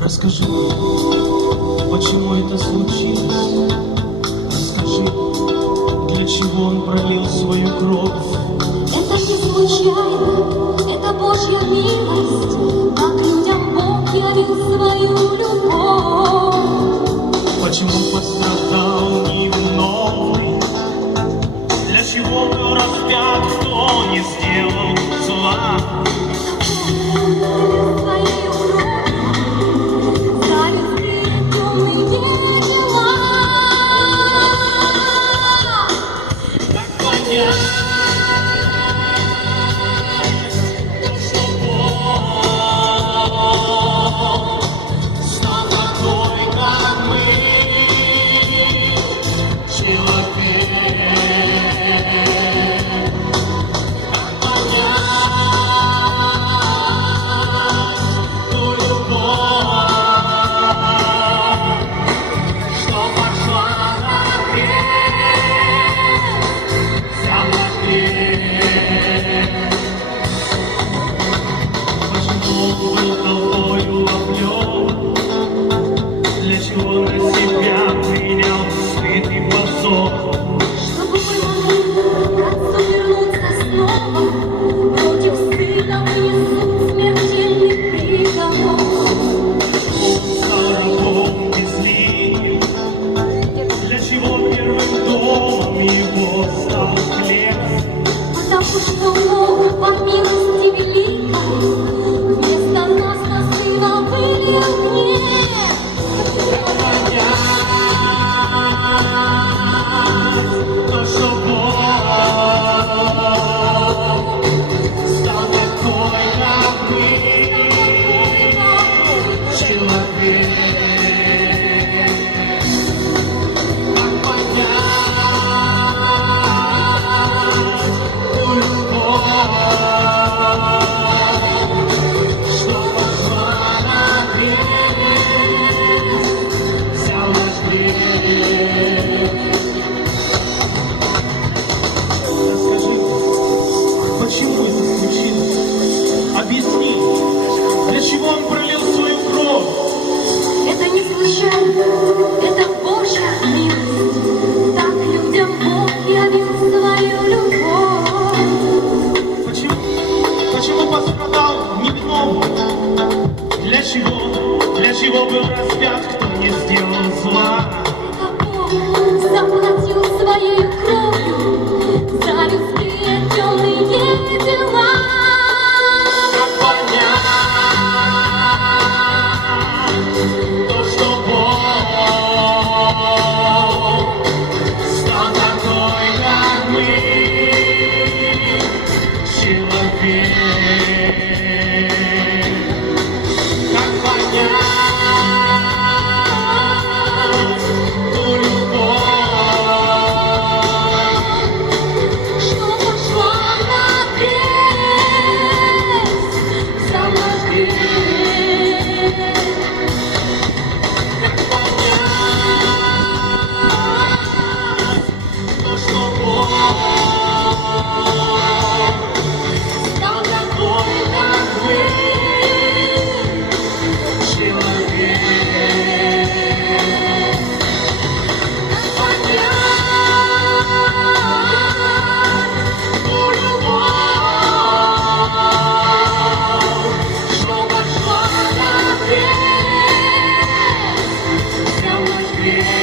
Расскажи, почему это случилось? Расскажи, для чего он пролил свою кровь? Это не случайно. Для чего чего был распят, кто не сделал зла. Заплатил своей кровью. Yeah.